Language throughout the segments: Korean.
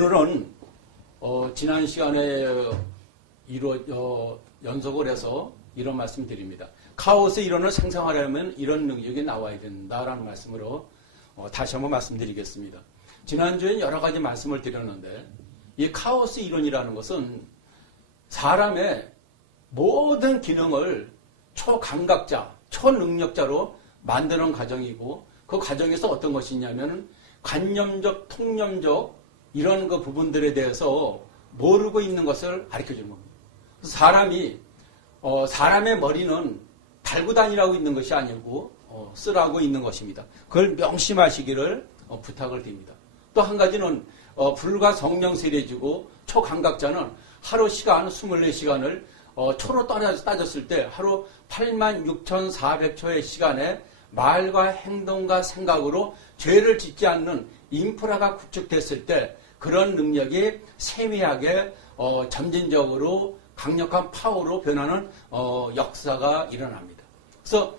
오늘은 지난 시간에 연속을 해서 이런 말씀 드립니다. 카오스의 이론을 생성하려면 이런 능력이 나와야 된다라는 말씀으로 다시 한번 말씀드리겠습니다. 지난주에 여러 가지 말씀을 드렸는데 이 카오스 이론이라는 것은 사람의 모든 기능을 초감각자, 초능력자로 만드는 과정이고 그 과정에서 어떤 것이 있냐면 관념적, 통념적 이런 그 부분들에 대해서 모르고 있는 것을 가르쳐 주는 겁니다. 사람의 머리는 달고 다니라고 있는 것이 아니고 쓰라고 있는 것입니다. 그걸 명심하시기를 부탁을 드립니다. 또 한 가지는 불과 성령세례지고 초감각자는 하루 시간 24시간을 초로 따졌을 때 하루 86,400초의 시간에 말과 행동과 생각으로 죄를 짓지 않는 인프라가 구축됐을 때 그런 능력이 세미하게 점진적으로 강력한 파워로 변하는 역사가 일어납니다. 그래서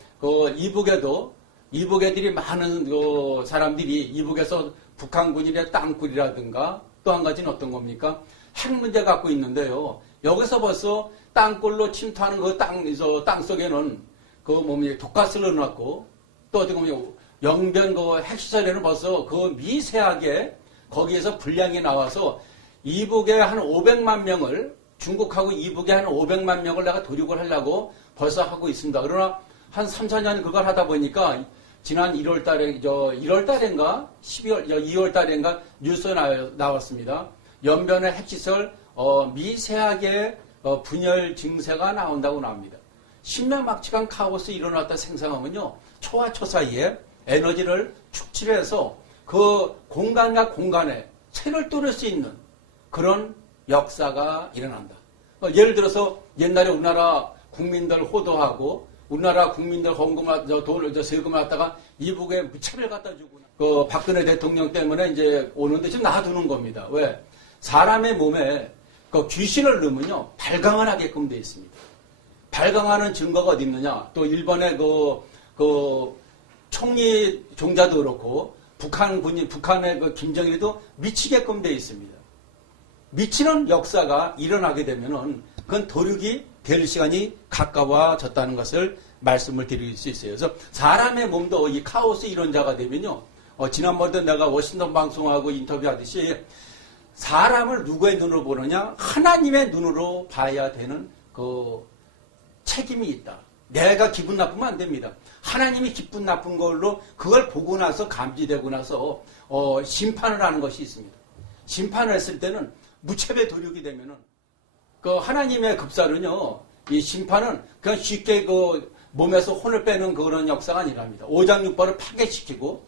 이북애들이 많은 사람들이 이북에서 북한군이나 땅굴이라든가 또 한 가지는 어떤 겁니까? 핵 문제 갖고 있는데요. 여기서 벌써 땅굴로 침투하는 그 땅 속에는 독가스를 넣어놨고 또 어떻게 보면 영변 핵시설에는 벌써 미세하게 거기에서 분량이 나와서 이북에 한 500만 명을 중국하고 이북에 한 500만 명을 내가 도륙을 하려고 벌써 하고 있습니다. 그러나 한 3, 4년 그걸 하다 보니까 지난 1월 달인가 2월 달인가 뉴스에 나왔습니다. 연변의 핵시설 미세하게 분열 증세가 나온다고 나옵니다. 심야막측한 카오스 일어났다 생성하면요. 초와 초 사이에 에너지를 축출해서 그 공간과 공간에 채를 뚫을 수 있는 그런 역사가 일어난다. 예를 들어서 옛날에 우리나라 국민들 호도하고 우리나라 국민들 세금을 갖다가 이북에 무차별 갖다 주고 박근혜 대통령 때문에 이제 오는데 지금 놔두는 겁니다. 왜? 사람의 몸에 귀신을 넣으면요 발광을 하게끔 되어 있습니다. 발광하는 증거가 어디 있느냐? 또 일본의 총리 종자도 그렇고 북한의 김정일이도 미치게끔 되어 있습니다. 미치는 역사가 일어나게 되면은 그건 도륙이 될 시간이 가까워졌다는 것을 말씀을 드릴 수 있어요. 그래서 사람의 몸도 이 카오스 이론자가 되면요. 지난번에 내가 워싱턴 방송하고 인터뷰하듯이 사람을 누구의 눈으로 보느냐? 하나님의 눈으로 봐야 되는 책임이 있다. 내가 기분 나쁘면 안 됩니다. 하나님이 기분 나쁜 걸로 그걸 보고 나서 감지되고 나서 심판을 하는 것이 있습니다. 심판을 했을 때는 무차별 도륙이 되면은 하나님의 급사는요, 이 심판은 그냥 쉽게 몸에서 혼을 빼는 그런 역사가 아니랍니다. 오장육부를 파괴시키고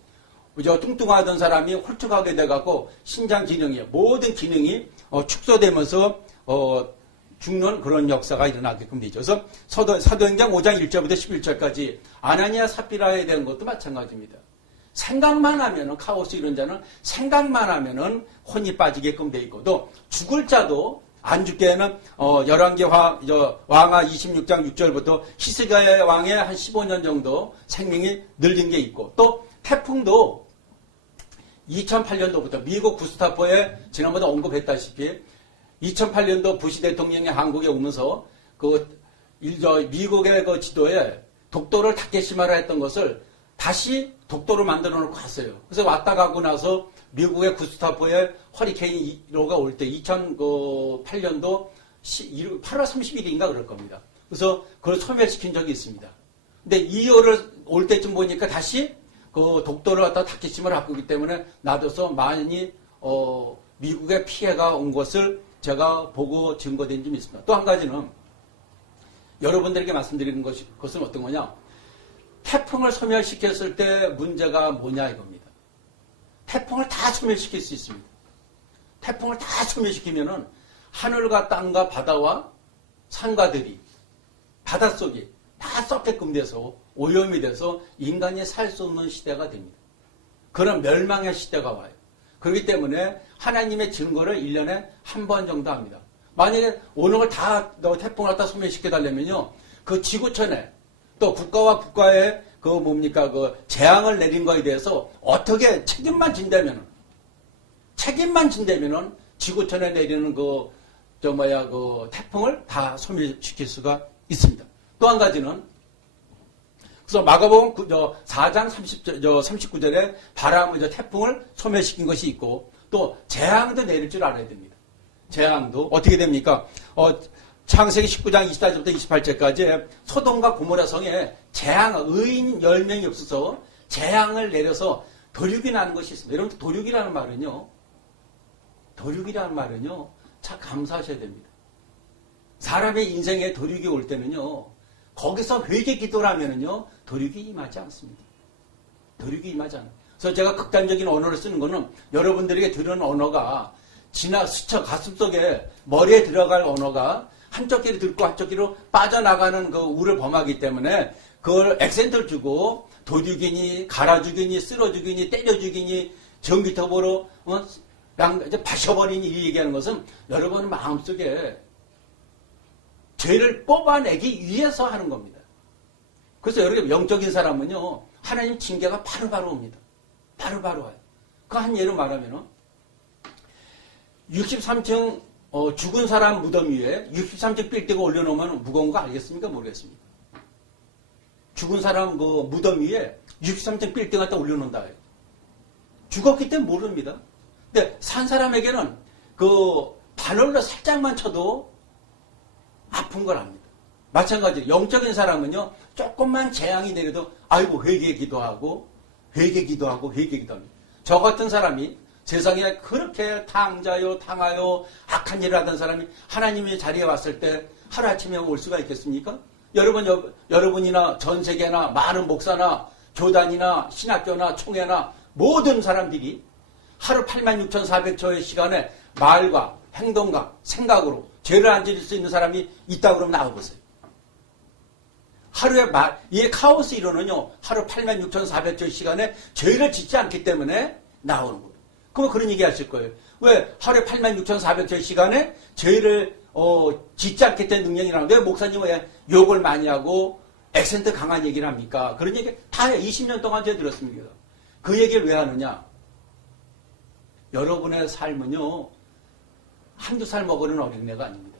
뚱뚱하던 사람이 홀쭉하게 돼갖고 신장 기능이 모든 기능이 축소되면서 죽는 그런 역사가 일어나게끔 되죠. 그래서 사도행전 5장 1절부터 11절까지 아나니아 삽비라에 대한 것도 마찬가지입니다. 생각만 하면은 카오스 이런 자는 생각만 하면은 혼이 빠지게끔 돼 있고 또 죽을 자도 안 죽게는 열왕기 왕하 26장 6절부터 히스기야 왕의 한 15년 정도 생명이 늘린 게 있고 또 태풍도 2008년도부터 미국 구스타포에 지난번에 언급했다시피 2008년도 부시 대통령이 한국에 오면서 미국의 지도에 독도를 타케시마라 했던 것을 다시 독도로 만들어 놓고 갔어요. 그래서 왔다 가고 나서 미국의 구스타포에 허리케인 1호가 올 때 2008년도 8월 30일인가 그럴 겁니다. 그래서 그걸 소멸시킨 적이 있습니다. 근데 2호를 올 때쯤 보니까 다시 독도를 갖다 타케시마를 바꾸기 때문에 놔둬서 많이 미국의 피해가 온 것을 제가 보고 증거된 점이 있습니다. 또 한 가지는 여러분들에게 말씀드리는 것은 어떤 거냐? 태풍을 소멸시켰을 때 문제가 뭐냐 이겁니다. 태풍을 다 소멸시킬 수 있습니다. 태풍을 다 소멸시키면은 하늘과 땅과 바다와 산과 들이 바닷속이 다 썩게끔 돼서 오염이 돼서 인간이 살 수 없는 시대가 됩니다. 그런 멸망의 시대가 와요. 그렇기 때문에 하나님의 증거를 1년에 한 번 정도 합니다. 만약에 오는 걸 다 태풍을 갖다 소멸시켜달라면요. 그 지구촌에 또 국가와 국가의 재앙을 내린 거에 대해서 어떻게 책임만 진다면은 지구촌에 내리는 그 태풍을 다 소멸시킬 수가 있습니다. 또 한 가지는, 그래서 마가복음 4장 39절에 태풍을 소멸시킨 것이 있고, 또 재앙도 내릴 줄 알아야 됩니다. 재앙도 어떻게 됩니까? 창세기 19장 24절부터 28절까지 소돔과 고모라 성에 의인 10명이 없어서 재앙을 내려서 도륙이 나는 것이 있습니다. 여러분, 도륙이라는 말은요, 참 감사하셔야 됩니다. 사람의 인생에 도륙이 올 때는요, 거기서 회개 기도를 하면은요, 도륙이 임하지 않습니다. 도륙이 임하지 않아요. 그래서 제가 극단적인 언어를 쓰는 거는 여러분들에게 들은 언어가 스쳐 가슴속에 머리에 들어갈 언어가 한쪽 귀로 듣고 한쪽 귀로 빠져나가는 그 우를 범하기 때문에 그걸 액센트를 주고 도죽이니 갈아 죽이니 쓸어 죽이니 때려 죽이니 전기톱으로 이제 바셔버리니 이 얘기하는 것은 여러분 마음속에 죄를 뽑아내기 위해서 하는 겁니다. 그래서 여러분 영적인 사람은요, 하나님 징계가 바로바로 옵니다. 바로바로 와요. 그 한 예로 말하면은 63층 죽은 사람 무덤 위에 63층 빌딩을 올려놓으면 무거운 거 알겠습니까? 모르겠습니까? 죽은 사람 그 무덤 위에 63층 빌딩 갖다 올려놓는다. 죽었기 때문에 모릅니다. 근데 산 사람에게는 그 바늘로 살짝만 쳐도 아픈 걸 압니다. 마찬가지로 영적인 사람은요, 조금만 재앙이 내려도 아이고 회개 기도하고 합니다. 저 같은 사람이 세상에 그렇게 당하여 악한 일을 하던 사람이 하나님의 자리에 왔을 때 하루아침에 올 수가 있겠습니까? 여러분이나 전 세계나 많은 목사나 교단이나 신학교나 총회나 모든 사람들이 하루 86,400초의 시간에 말과 행동과 생각으로 죄를 안 지을 수 있는 사람이 있다 그러면 나와보세요. 하루에 이 카오스 이론은요, 하루 86,400초의 시간에 죄를 짓지 않기 때문에 나오는 거예요. 그럼 그런 얘기 하실 거예요. 왜 하루에 86,400초의 시간에 죄를 짓지 않기 때문에 능력이 나오는데 왜 목사님은 왜 욕을 많이 하고 액센트 강한 얘기를 합니까? 그런 얘기 다 20년 동안 제가 들었습니다. 그 얘기를 왜 하느냐? 여러분의 삶은요, 한두 살 먹으는 어린애가 아닙니다.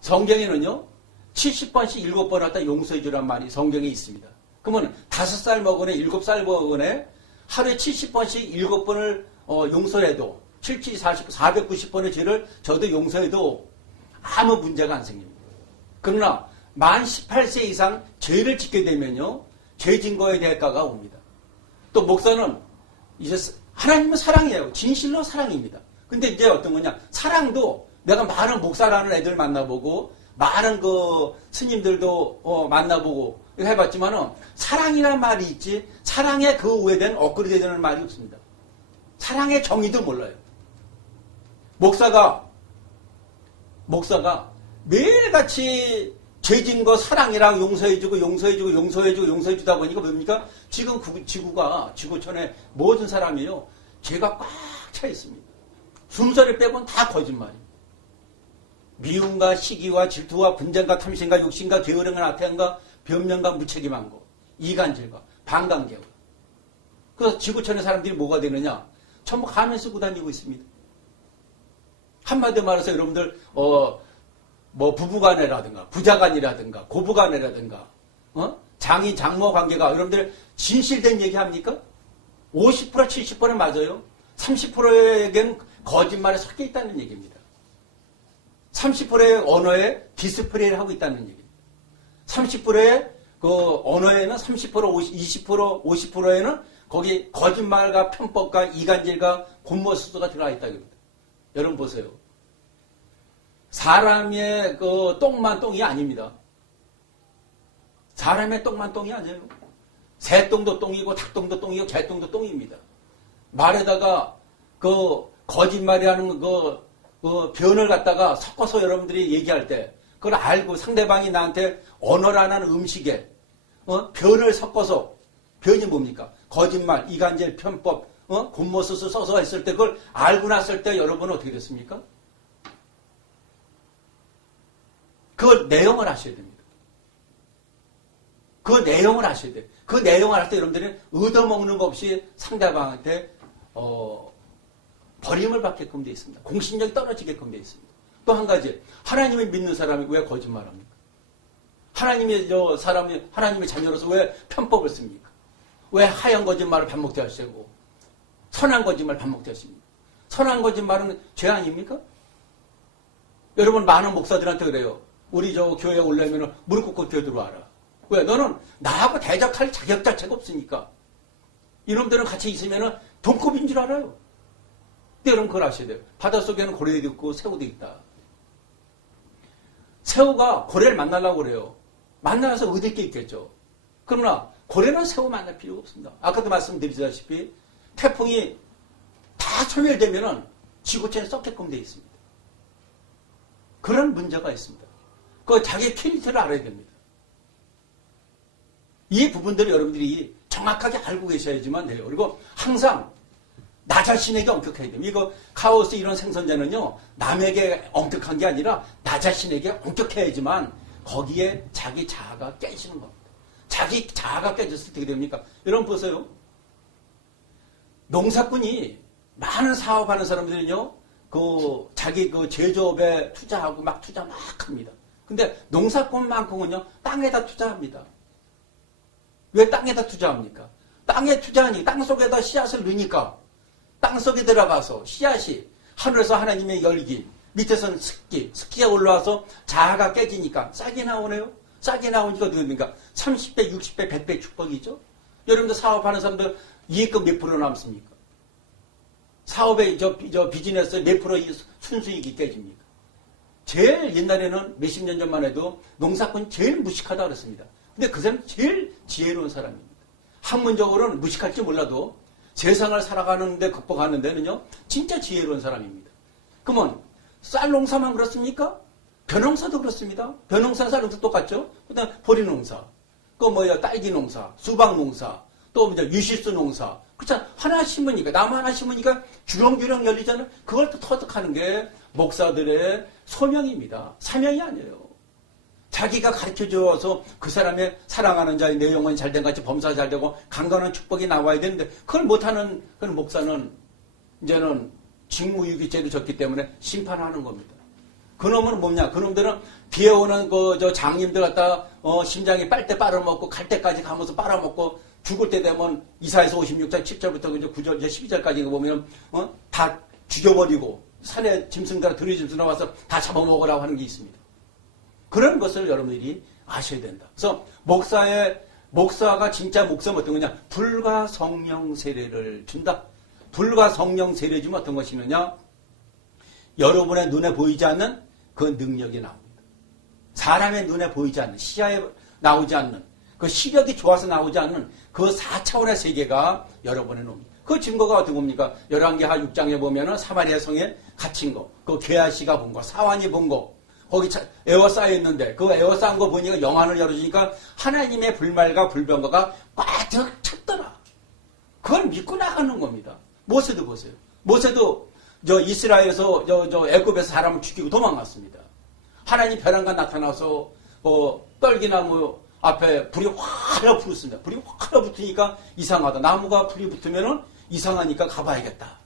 성경에는요, 70번씩 7번 갖다 용서해 주란 말이 성경에 있습니다. 그러면 5살 먹은 애, 7살 먹은 애, 하루에 70번씩 7번을 용서해도 77, 40, 490번의 죄를 저도 용서해도 아무 문제가 안 생깁니다. 그러나 만 18세 이상 죄를 짓게 되면요, 죄진 거에 대가가 옵니다. 또 목사는 이제 하나님은 사랑이에요. 진실로 사랑입니다. 근데 이제 어떤 거냐, 사랑도 내가 많은 목사라는 애들 만나보고 많은 그 스님들도 만나보고 해봤지만은 사랑이란 말이 있지 사랑에 그 우회된 업그레이드 되는 말이 없습니다. 사랑의 정의도 몰라요. 목사가 매일같이 죄진 거 사랑이랑 용서해주다 보니까 뭡니까? 지금 지구촌에 모든 사람이요, 죄가 꽉 차 있습니다. 순서를 빼고는 다 거짓말입니다. 미움과 시기와 질투와 분쟁과 탐심과 욕심과 게으름과 나태함과 변명과 무책임한 것, 이간질과 반강개와. 그래서 지구촌의 사람들이 뭐가 되느냐? 전부 가면 쓰고 다니고 있습니다. 한마디로 말해서 여러분들 부부간이라든가 부자간이라든가 고부간이라든가 장인 장모 관계가 여러분들 진실된 얘기 합니까? 50% 70%는 맞아요. 30%에겐 거짓말에 섞여 있다는 얘기입니다. 30%의 언어에 디스플레이를 하고 있다는 얘기입니다. 30%의 그 언어에는 30%, 20%, 50%에는 거기 거짓말과 편법과 이간질과 곤모수수가 들어가 있다고 합니다. 여러분 보세요. 사람의 그 똥만 똥이 아닙니다. 사람의 똥만 똥이 아니에요. 새똥도 똥이고 닭똥도 똥이고 개똥도 똥입니다. 말에다가 그 거짓말이라는 그 변을 갖다가 섞어서 여러분들이 얘기할 때 그걸 알고 상대방이 나한테 언어라는 음식에 변을 섞어서, 변이 뭡니까? 거짓말, 이간질, 편법, 곤모수수 써서 했을 때 그걸 알고 났을 때 여러분은 어떻게 됐습니까? 그 내용을 아셔야 됩니다. 그 내용을 아셔야 돼요. 그 내용을 할 때 여러분들이 얻어먹는 것 없이 상대방한테 버림을 받게끔 되어 있습니다. 공신력이 떨어지게끔 되어 있습니다. 또 한 가지, 하나님을 믿는 사람이 왜 거짓말합니까? 하나님의 자녀로서 왜 편법을 씁니까? 왜 하얀 거짓말을 반복되게 하시고 선한 거짓말 반복되게 하십니까? 선한 거짓말은 죄 아닙니까? 여러분, 많은 목사들한테 그래요. 우리 교회에 올라오면 무릎 꿇고 교회 들어와라. 왜? 너는 나하고 대적할 자격 자체가 없으니까. 이놈들은 같이 있으면 돈kop인 줄 알아요. 근데 여러분 그걸 아셔야 돼요. 바닷속에는 고래도 있고 새우도 있다. 새우가 고래를 만나려고 그래요. 만나서 얻을 게 있겠죠. 그러나 고래는 새우 만날 필요가 없습니다. 아까도 말씀드리다시피 태풍이 다 소멸되면 지구체에 썩게끔 되어 있습니다. 그런 문제가 있습니다. 그 자기 퀄리티를 알아야 됩니다. 이 부분들을 여러분들이 정확하게 알고 계셔야지만 돼요. 그리고 항상 나 자신에게 엄격해야 됩니다. 이거 카오스 이런 생선자는요, 남에게 엄격한 게 아니라 나 자신에게 엄격해야지만 거기에 자기 자아가 깨지는 겁니다. 자기 자아가 깨졌을 때 어떻게 됩니까? 여러분 보세요. 농사꾼이 많은 사업하는 사람들은요, 자기 제조업에 투자하고 막 투자 막 합니다. 근데 농사꾼만큼은요, 땅에다 투자합니다. 왜 땅에다 투자합니까? 땅에 투자하니까, 땅 속에다 씨앗을 넣으니까, 땅 속에 들어가서 씨앗이 하늘에서 하나님의 열기, 밑에서는 습기가 올라와서 자아가 깨지니까 싹이 나오네요. 싹이 나오니까 어떻게 됩니까? 30배, 60배, 100배 축복이죠. 여러분들 사업하는 사람들 이익금 몇 프로 남습니까? 사업의 비즈니스에 몇 프로 순수익이 깨집니까? 제일 옛날에는 몇십 년 전만 해도 농사꾼이 제일 무식하다 그랬습니다. 근데 그 사람이 제일 지혜로운 사람입니다. 학문적으로는 무식할지 몰라도 세상을 살아가는데 극복하는 데는요, 진짜 지혜로운 사람입니다. 그러면 쌀 농사만 그렇습니까? 벼농사도 그렇습니다. 벼농사, 쌀농사 똑같죠? 그 다음 보리농사, 딸기 농사, 수박 농사, 또 유실수 농사. 그렇잖아. 하나 심으니까, 나무 하나 심으니까 주렁주렁 열리잖아요. 그걸 또 터득하는 게 목사들의 소명입니다. 사명이 아니에요. 자기가 가르쳐줘서 그 사람의 사랑하는 자의 내 영혼이 잘된 같이 범사 잘되고 강건한 축복이 나와야 되는데 그걸 못하는 그런 목사는 이제는 직무유기죄를 졌기 때문에 심판하는 겁니다. 그놈은 뭐냐? 그놈들은 비에 오는 장님들 갖다 심장이 빨대 빨아먹고 갈 때까지 가면서 빨아먹고 죽을 때 되면 이사에서 56장 7절부터 9절 12절까지 보면 다 죽여버리고 산에 짐승들 들이 짐승 나와서 다 잡아먹으라고 하는 게 있습니다. 그런 것을 여러분들이 아셔야 된다. 그래서 목사가 진짜 목사는 어떤 거냐? 불과 성령 세례를 준다. 불과 성령 세례 주면 어떤 것이느냐? 여러분의 눈에 보이지 않는 그 능력이 나옵니다. 사람의 눈에 보이지 않는, 시야에 나오지 않는, 그 시력이 좋아서 나오지 않는 그 4차원의 세계가 여러분의 옵니다. 그 증거가 어떤 겁니까? 열왕기하 6장에 보면은 사마리아 성에 갇힌 거, 그 게하시가 본 거, 사환이 본 거, 거기 에워싸여 있는데 그 에워싸인 거 보니까 영안을 열어주니까 하나님의 불말과 불병거가 꽉 찼더라. 그걸 믿고 나가는 겁니다. 모세도 보세요. 모세도 이스라엘에서 애굽에서 사람을 죽이고 도망갔습니다. 하나님 벼랑간 나타나서 떨기나무 앞에 불이 확 붙습니다. 불이 확 붙으니까 이상하다. 나무가 불이 붙으면은 이상하니까 가봐야겠다.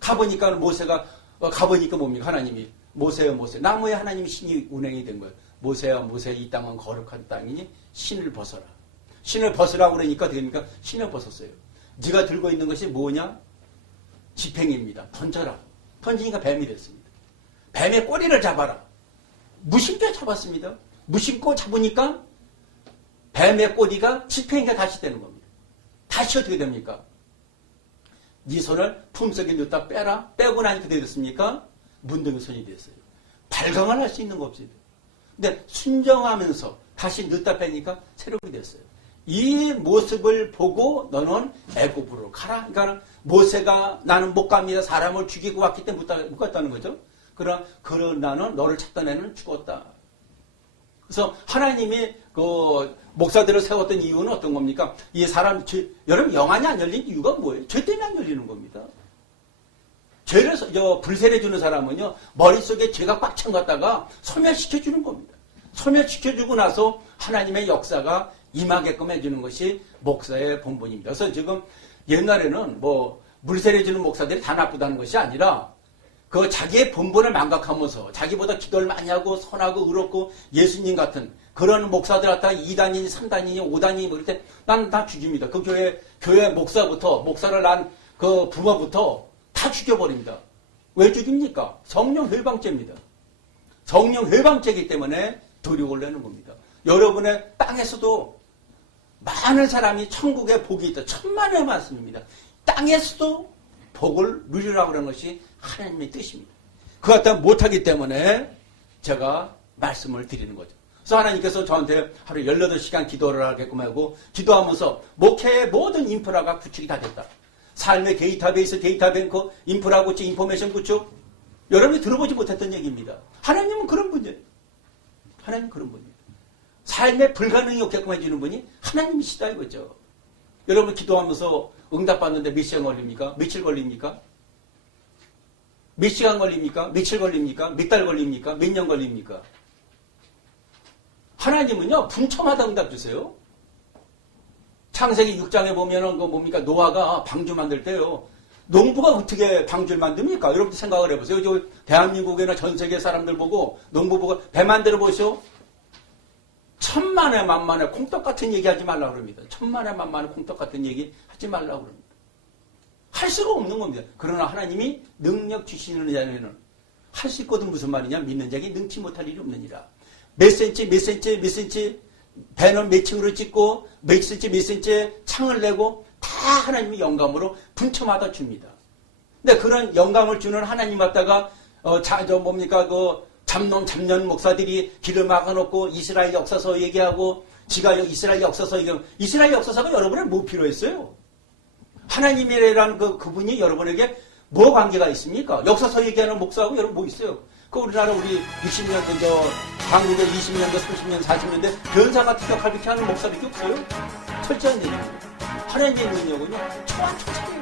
가보니까 모세가 가보니까 뭡니까? 하나님이 모세여 모세. 나무에 하나님이 신이 운행이 된 거예요. 모세여 모세, 이 땅은 거룩한 땅이니 신을 벗어라. 신을 벗으라고 그러니까 어떻게 됩니까? 신을 벗었어요. 네가 들고 있는 것이 뭐냐? 지팽입니다. 던져라. 던지니까 뱀이 됐습니다. 뱀의 꼬리를 잡아라. 무심코 잡았습니다. 무심코 잡으니까 뱀의 꼬리가 지팽이가 다시 되는 겁니다. 다시 어떻게 됩니까? 네 손을 품속에 넣다 빼라. 빼고 나니까 어떻게 됐습니까? 문둥이 손이 됐어요. 발광을 할 수 있는 거 없어요. 근데 순정하면서 다시 넣다 빼니까 새롭게 됐어요. 이 모습을 보고 너는 애굽으로 가라. 그러니까 모세가 나는 못 갑니다. 사람을 죽이고 왔기 때문에 못 갔다는 거죠. 그러나 나는 너를 찾던 애는 죽었다. 그래서 하나님이 목사들을 세웠던 이유는 어떤 겁니까? 이 사람, 여러분 영안이 안 열린 이유가 뭐예요? 죄 때문에 안 열리는 겁니다. 죄를 불세례주는 사람은요, 머릿속에 죄가 꽉 찬 것다가 소멸시켜주는 겁니다. 소멸시켜주고 나서 하나님의 역사가 임하게끔 해주는 것이 목사의 본분입니다. 그래서 지금 옛날에는 물세례주는 목사들이 다 나쁘다는 것이 아니라 그 자기의 본분을 망각하면서 자기보다 기도를 많이 하고 선하고 의롭고 예수님 같은 그런 목사들 갖다가 2단이니 3단이니 5단이니 뭐 이럴 때 난 다 죽입니다. 그 교회 목사부터 목사를 낳은 그 부모부터 다 죽여버립니다. 왜 죽입니까? 성령 회방죄입니다. 성령 회방죄이기 때문에 도륙을 내는 겁니다. 여러분의 땅에서도 많은 사람이 천국에 복이 있다. 천만의 말씀입니다. 땅에서도 복을 누리라고 하는 것이 하나님의 뜻입니다. 그거 갖다 못하기 때문에 제가 말씀을 드리는 거죠. 그래서 하나님께서 저한테 하루 18시간 기도를 하게끔 하고 기도하면서 목회의 모든 인프라가 구축이 다 됐다. 삶의 데이터베이스, 데이터뱅크, 인프라 구축, 인포메이션 구축. 여러분이 들어보지 못했던 얘기입니다. 하나님은 그런 분이에요. 하나님은 그런 분이에요. 삶의 불가능이 없게끔 해주는 분이 하나님이시다 이거죠. 여러분 기도하면서 응답받는데 몇 시간 걸립니까? 며칠 걸립니까? 몇 시간 걸립니까? 며칠 걸립니까? 몇 달 걸립니까? 몇 년 걸립니까? 하나님은요, 분초마다 응답 주세요. 창세기 6장에 보면은 그 뭡니까? 노아가 방주 만들 때요. 농부가 어떻게 방주를 만듭니까? 여러분들 생각을 해보세요. 저 대한민국이나 전 세계 사람들 보고 농부가 배 만들어 보시오. 천만에 만만에 콩떡 같은 얘기 하지 말라고 그럽니다. 천만에 만만에 콩떡 같은 얘기 하지 말라고 그럽니다. 할 수가 없는 겁니다. 그러나 하나님이 능력 주시는 자에는 할 수 있거든 무슨 말이냐? 믿는 자에게 능치 못할 일이 없느니라. 몇 센치, 몇 센치, 몇 센치 배는 몇 층으로 찍고 몇 센치, 몇 센치 창을 내고 다 하나님의 영감으로 분초마다 줍니다. 근데 그런 영감을 주는 하나님 갖다가 잡년 목사들이 길을 막아놓고 이스라엘 역사서 얘기하고 지가 이스라엘 역사서 얘기하고 이스라엘 역사서가 여러분에 뭐 필요했어요? 하나님이라는 그분이 여러분에게 뭐 관계가 있습니까? 역사서 얘기하는 목사하고 여러분 뭐 있어요? 그 우리나라 우리 60년 한국에 20년대, 30년, 40년대 변사가 티격할비키 하는 목사밖에 없어요. 철저한 얘기입니다. 하나님의 능력은요 초안초창이에요.